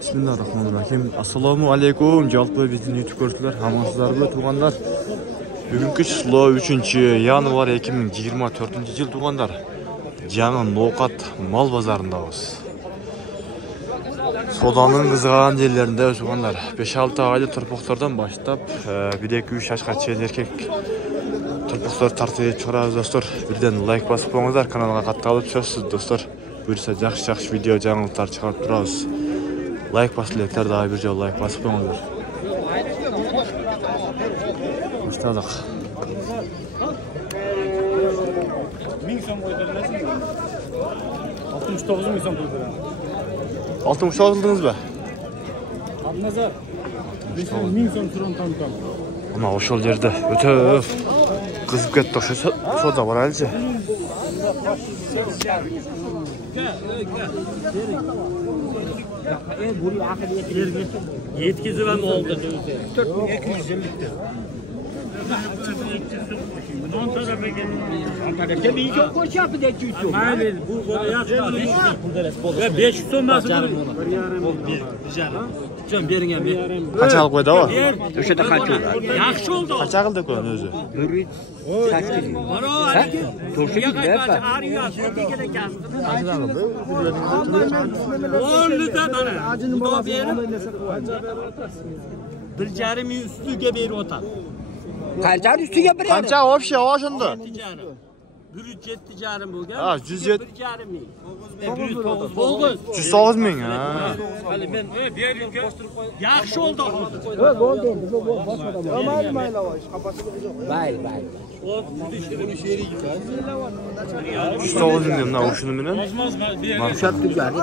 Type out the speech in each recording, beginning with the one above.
Bismillahirrahmanirrahim. Assalomu alaykum. Jalpı bizning YouTube ko'ruvchilar, hammangizlarga tug'anlar. Bugungi chizlo 3-yanvar 2024-yil tug'anlar. Жаңы No'qat mal bozorindamiz. Sodaning qizg'an yerlarida tug'anlar. 5-6 oyli turpoqlardan boshlab 1-2-3 yoshgacha erkak turpoqlar tartib chiqaramiz do'stlar. Birdan like bosib qo'yinglar, kanalga qattiq tushasiz do'stlar. Buyursa yaxshi video жаңылықтар chiqarib turamiz. Like basılayıklar daha bir joy like basıp qo'yinglar. Başladık. 1000 so'm qo'ydilasizmi? 69 ming so'm qo'ydilar. 69 aldınızmı? Almazlar. 1000 so'm turan tam. Ana oşol yerde öte kızıp ketdi şu soda var halde. Yetkizib ham oldi. 4250 non tarafiga antarga minga qo'shyapti deydi. Mayli, bu yaxshi. Va 500 so'mmasi Can bering ham. Qanchalik qo'ydi o? O'sha yerda qancha bo'ldi? Yaxshi oldi. Qancha qildi ko'ni o'zi? 800. Mana haligi. To'g'ri deyapti. Ariya so'kigida kasdi. Qancha qildi? 10 lita mana. Xudo berib. 1,5 ming ustiga berib o'tadi. Qanchani ustiga bir Qancha вообще oshunda? 107,5 bo'lgan. Ha, 107. 1,5 ming. 109 ming ha. Hali men yaxshi oldi hozir. bo'ldi. Mayli. 109 ming mana o'shuni bilan. Marshab turgani.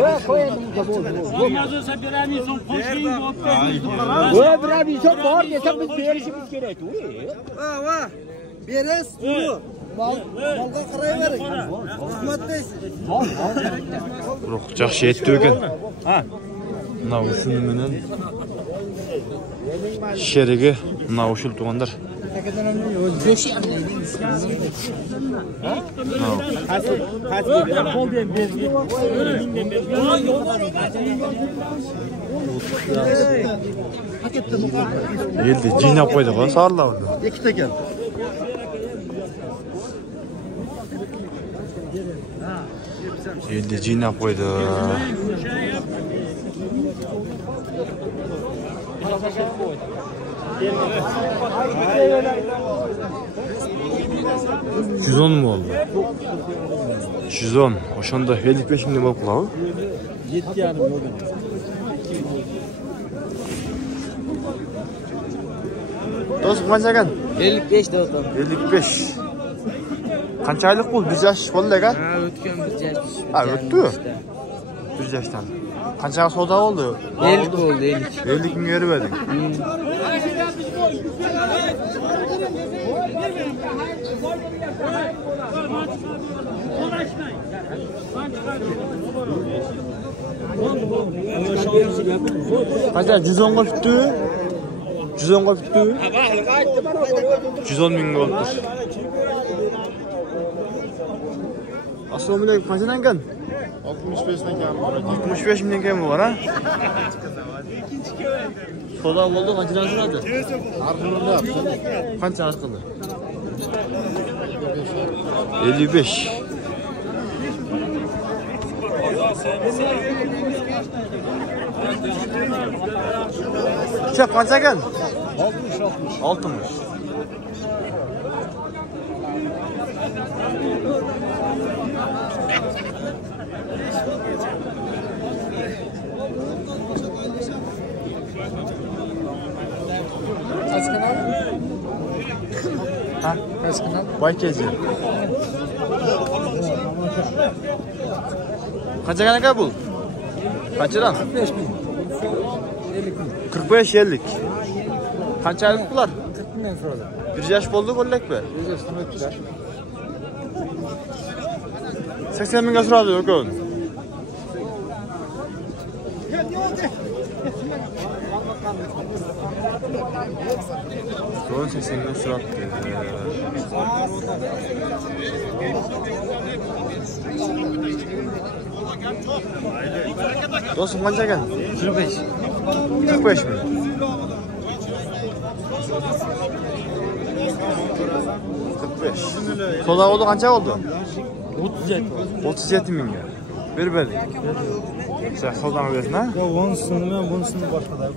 Yo'q, qo'yadim bo'ldi. Bo'lmasa beramiz so'm qo'shing bo'pti. Voy, beramiz so'm bor desa biz berishimiz kerak. Va, beres bu. Malga qarayvering. Xizmat deysiz. Biroq yaxshi yetdi ekan. Ha. Mana o'shuni bilan sherigi mana o'shul tuganlar. Eldi jinab qo'ydi qo'y sarlar. Ikkita ekan. Eldi jinab qo'ydi. Şuzon mu oldu? Şuzon. Oşanda 55 ming bo'lib qoladi. 7,5 bo'lgan. Do'st qancha ekan? 55 do'stim. 55. Qancha oylik bo'ldi? 1 yosh bo'ldi-ku? Ha, o'tgan 1 yosh. Ha, o'tdi. 1 yoshdan. Qanchaga savdo oldi? 50 bo'ldi, 50. 50 ming berib eding. Qancha 110 ga tutdi? 110 ga tutdi? 110 ming oldu. Assalomu alaykum. Qanchadan ekan? 65 dan kam. 65 mingdan kam var ha? Savdo bo'ldi, qanchadan so'radi? Arxonda. Qancha arz qildi? 55. Çek qancha ekan? 60. Ha, kaç kanal? Baykezi. Kaça kadar bu? Kaçıran? 45 bin. 45-50. Kaç aylık bunlar? 40 bin sonra. 1 yaş oldu kollek be? 100 yaşına ötüler. 80 mingga so'radi o'kan. Son 80 ming so'rabdi. Dostum kaç ekan? 45. 45 mi? 45. Soda oldu kança oldu? 37. 37 minga. Bir berdik. Sen sodаны versin ha? Ya onusunu ben bunusunu başka da yok.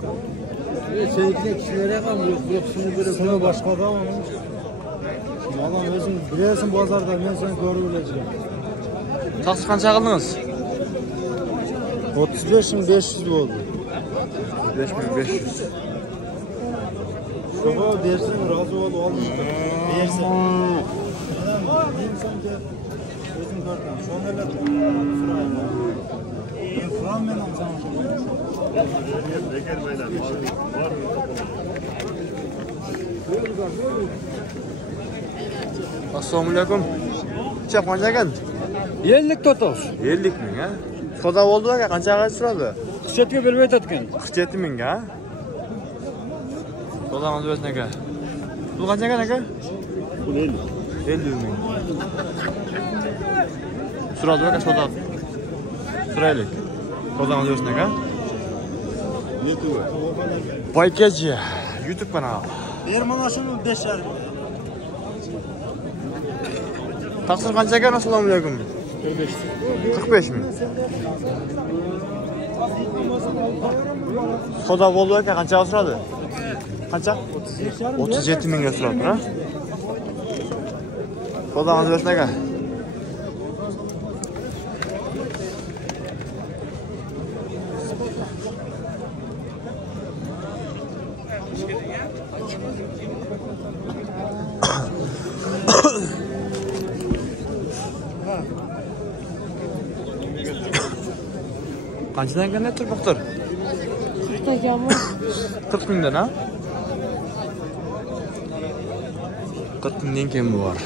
Seninkine kişilere yapalım. Yok şunu böyle. Sunu başka da ama. Adam özün bilesin pazarda ben seni görüp bileceğim. Taksi kança aldınız? 35.500 oldu. 5500. Şoba dersin razı ol olmuyor. Dersin. Ben sanki özün görkem. Şonlarla sırayla. Fıran ben amcam. Assalomu alaykum. Necha qancha ekan? 59. 50 ming ha? Soda oldu aka qanchaga tushadi? 47 ga berib aytayotgan. 47 ming ha? Sodamiz bersin aka. Bu qancha ekan aka? Bu 50. 50 ming. Suradi aka soda. Suraylik. Sodamiz bersin aka. Baykachi YouTube kanalı. Ver bana şunu 5'er. Taksir qancha ekan? Assalomu alaykum. 45 mi? Soda bo'ldi aka qanchaga so'radi? Qancha? 37 mingga so'radi, ha? Sodangizni bersin aka. Qanchadan ekan turpoqtir? 40 ekanmi? 40 mingdan ha? 40 mingdan kim bor?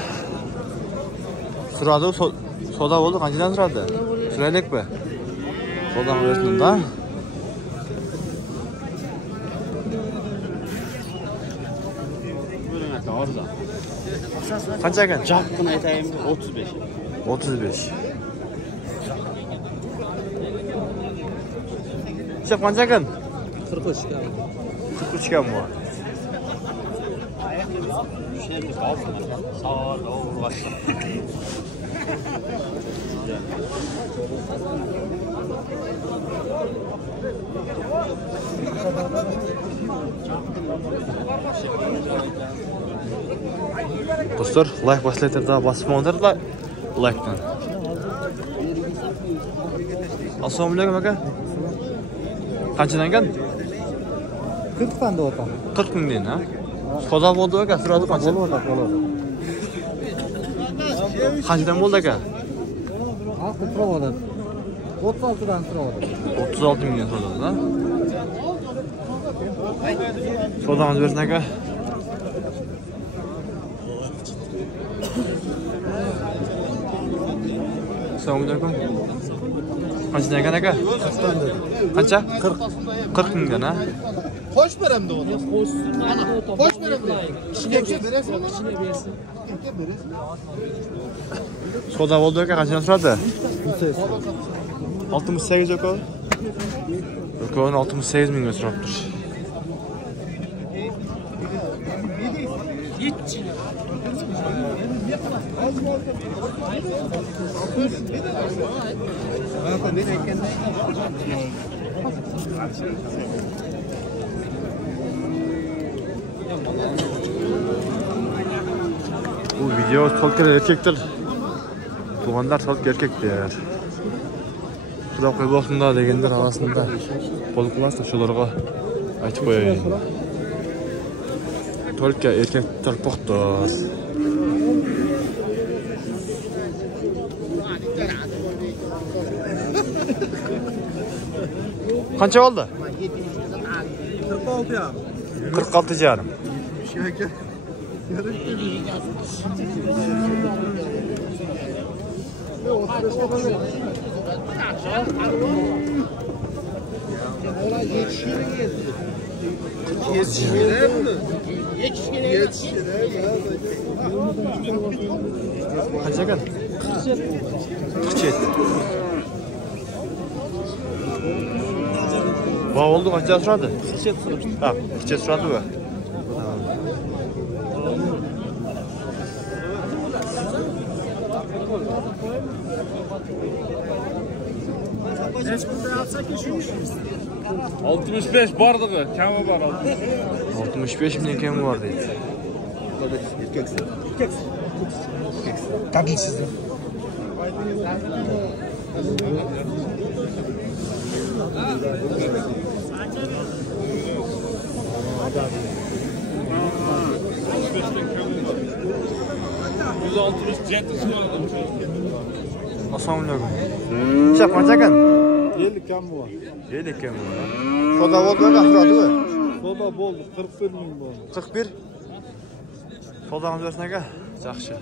So'radi, soda bo'ldi, qanchadan so'radi? So'raylikmi? Sodani bersin-da. Qancha ekan? Jaqni aytaymi? 35. 35. Chef qancha ekan? 43 ga. 43 ga bor. Dostlar, like baslaytırda basıp onlarla like'dan. Assalomu alaykum aka. Qanchadan ekan? 40 tane de otam. 40 mingdan ha? Soda bo'ldi aka, so'radi qancha? Bo'ladi. Qanchadan bo'ldi aka? Ha, qilib oladi. 36 dan so'radi. 36 mingdan so'radi ha? Sodamizni bersin aka. Assalomu alaykum. Qanchadan ekan aka? 40 dan. Qancha? 40 mingdan ha? Hoş verem de onu. Hoş verem de. Kişiye verersin. Soda bo'ldi aka, qanchadan so'radi? 68 aka. Aka 68 mingga so'rabdir. Bu video tolkar erkekler. Tuğanlar tolk erkekler. Xudo qo'yib olsinda deganlar orasida bo'lib qolsa shularga aytib qo'yayın. Tolka erkek tarpoqdir. Qancha oldi? 46 ya. 46 jarım. Kaç ekan? 47. Bağ oldu kaça suradı? Ha, kaça suradı bu? Kaç burada alsak ya şu 65 bardı be. Kemi var 65 milyon kemi var deydi. Tabii sizde. Assalamu alaikum. Şef kaçakan? 50 kam var. 50 kemi var. Soda oldu mu? Suradı mı? Soda boldu 41 bin boldu. 41. Sodamız versene gel. Yaxşı.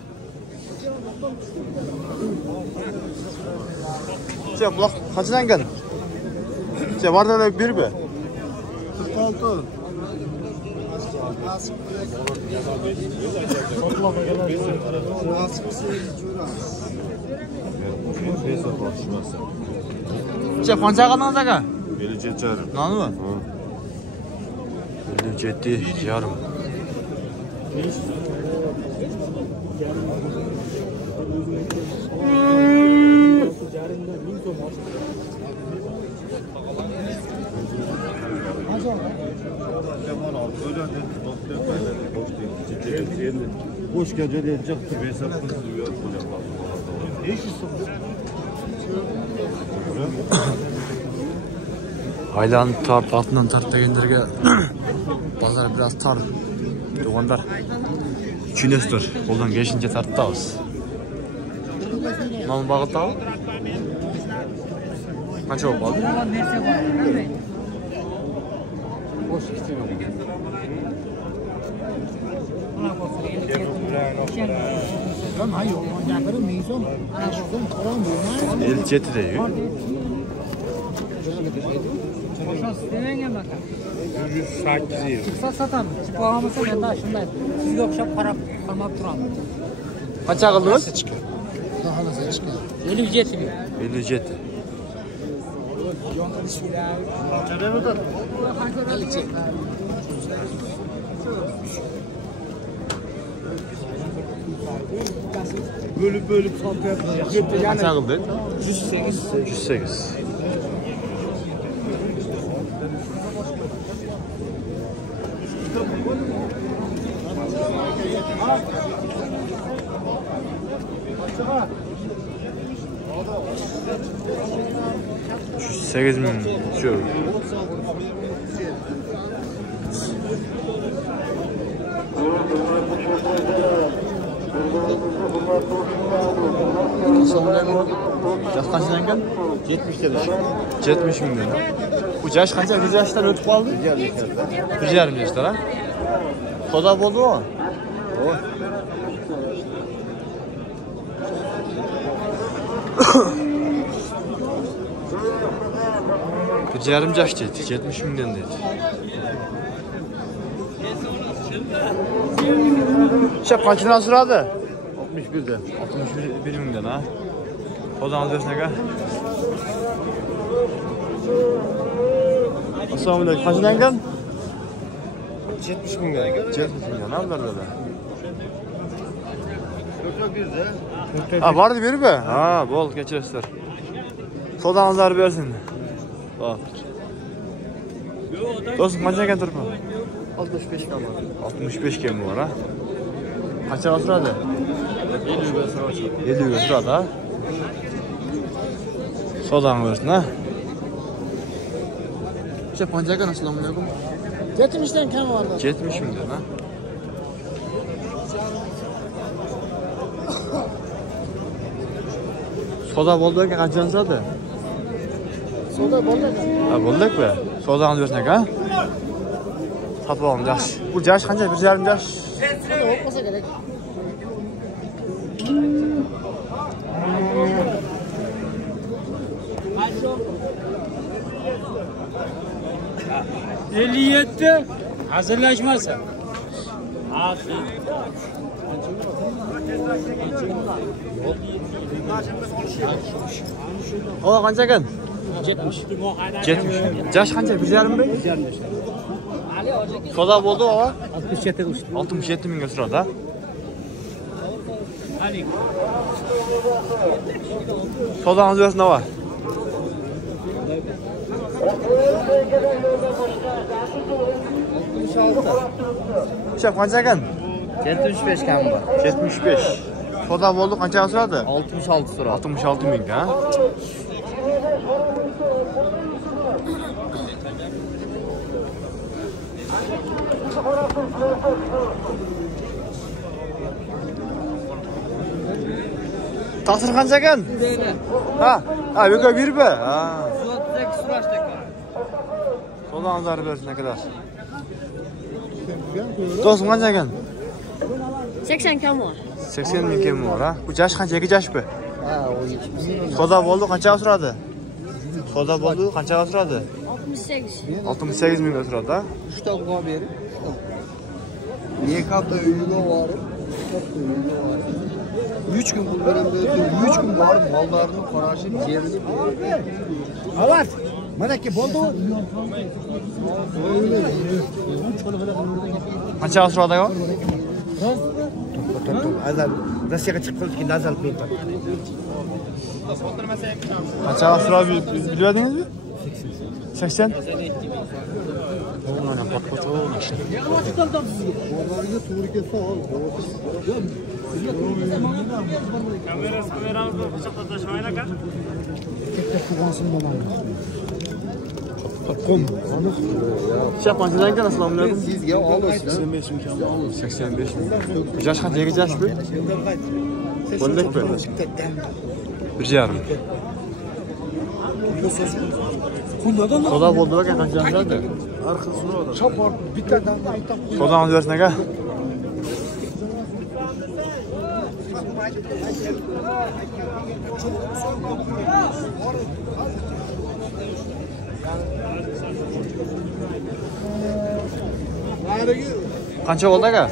Şef kulak kaçından gel? Şef var da bir be. 46. Şef kaça kaldınız aga? 57 yarım. Nanı mı? 57 yarım. Hoş geldin. Çıktı bir hesap. Aylan tart, altından tart degenlerge pazar biraz tar. Doğanlar. Çinestir. Koldan geçince tarttağız. Namı bağıt al. Kaça oldu? El cetireyi. Çıksa satam. Çıkmamasa ben de aşındayım. Siz yoksa para almak duram. Kaça kaldınız? Daha nasıl çıkıyor? 57 bin. 57. Bölüp salta yapacağız. Kaça kaldın? 108. Şu 8 bin şu. Yaş kaçtan gel? 70 lira. 70 milyon. Bu yaş kaça? Bir yaştan ötüp kaldı? Bir yarım yaşlar ha? Soda oldu mu? O. Bir yarım yaş dedi. 70 milyon dedi. Şef kaçından sırada? 61'de. 61 milyon ha? Sodamız versene gel. Assalamu alaikum. Kaçından gel? 70 bin lira. 70 milyon ha bunlar böyle. Yoksa bir de. Ha vardı biri be. Ha bol geçerler. Sodamızları versin. Bak. Dostum kaçına gel turpa? 65 kam var. 65 kemi var ha. Kaça sırada? 50 lira sırada. Sodan versin ha. Şef pancakan assalamu alaikum. 70'ten kam var. 70 milyon ha. Soda boldu ki kaçan sırada? Soda bolda. Ha bulduk be. Sodanı versene ha. Tapalım yaş. Bu yaş kanca? Bir yarım yaş. Soda olmasa gerek. %57 hazırlaşmasa. O kanca gel? 70. 70. Yaş qancha? 1,5 mi? Soda bo'ldi, ava? 67 uçtu. 67 mingga so'radi, ha? Sodangiz bersin, ava. Chef qancha ekan? 75 kam bor. 75. Soda bo'ldi, qanchaga so'radi? 66 so'radi. 66 ming, ha? Taqsir qancha ekan? Ha, yo'q, berba. Ha. Sodangizni bersin akalar. Do'stim qancha ekan? 80 kam bor. 80 ming kim bor, ha? Bu jash qancha? Ikki jash bu. Soda bo'ldi, qanchaga so'radi? Soda bo'ldi, qanchaga so'radi? 68. 68 mingga so'radi, ha? 3 ta buğa berib. 2 hafta uyga borib, 3 kun pul berem dedi. 3 kun borib mallarni qarashib, yerini berib. Avat. Mana ki bo'ldi. Qanchaga so'radi yo? Azal Rossiyaga chiqib keyin azal pul. Qanchaga so'rab bilmadingizmi? 80. Mana patpato nashta. Onlarga to'g'ri kelsa ol. Kameramizni pichoqda tashmaylik aka. Chef qanchadan ekan? Assalomu alaykum. Sizga olasiz. 85 ming kam oldi. 85 ming. Jash qanchaga jash bu? Bo'ldek bu. 1,5. Soda bo'ldi ekan, qancha so'radi? Arkasına olar. Çapar bittadan bitta. Sodangizni bersin aka. Qancha bo'ldi aka?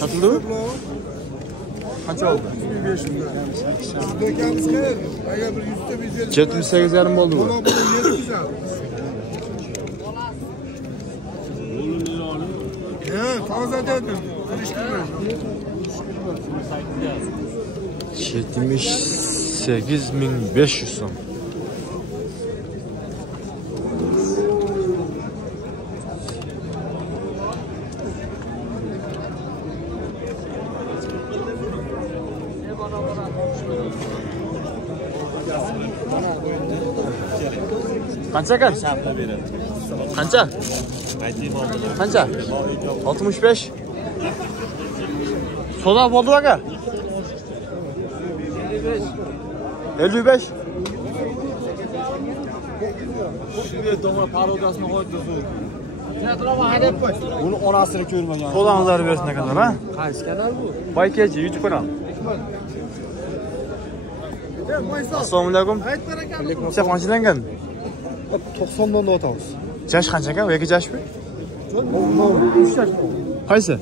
Sotildimi? Qancha oldu? 78 yarim bo'ldi bu. Fazla dedim. 78.500 so'm. Qancha ekan? Qancha? Qancha? 65. Soda bo'ldi aka? 55. Shunga tomon parodasini qo'ydi. Buni onasini ko'rmagan. Sodangizni bersin akalar, ha? Qaysi kanal bu? Baykechi YouTube kanal. Assalomu alaykum. Chef qanchalangan? 90 dan otamiz. Jash qancha ekan? Yoki jashmi? Qaysi?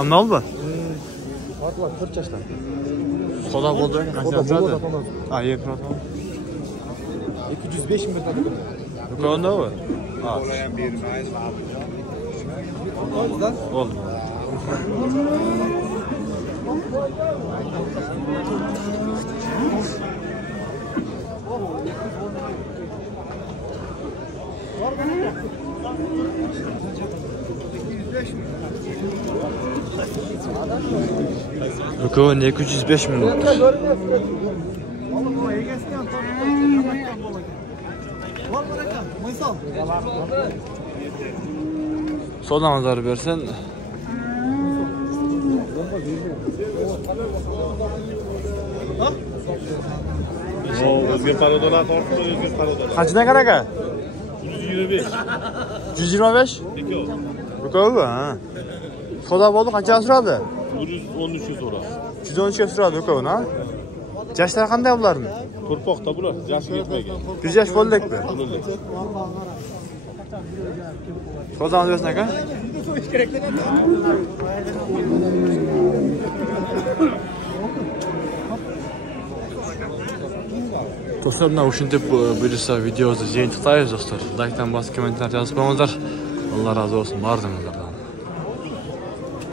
Amnol bu? Farklar 40 yaşdan. Soda bo'ldi ekan, qancha so'radi? Ha, 2 205 ming tane. Do'konda bu? Ha. Bo'ldi. Do'kon 205 minut. Sodangizni bersin. O'zga parodalar tortib, o'zga parodalar. Qanchadan ekan aka? 125. 125? Do'kon bu, ha. Soda bo'ldi, qancha so'radi? 113 so'radi. 113 ga so'radi do'kon, ha. Jashlar qanday bularni? To'rpoqda bular, jash yetmagan. 100 yaş bo'ldikmi? Sodangizni bersin aka. Dostlar, mына ушинтип буюрса видеобузду жыйынтыктайбыз достор. Лайктан басып комментарий жазып коюңуздар. Алла разы болсун баардыгыңыздардан.